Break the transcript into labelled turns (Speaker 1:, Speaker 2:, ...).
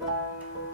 Speaker 1: うん。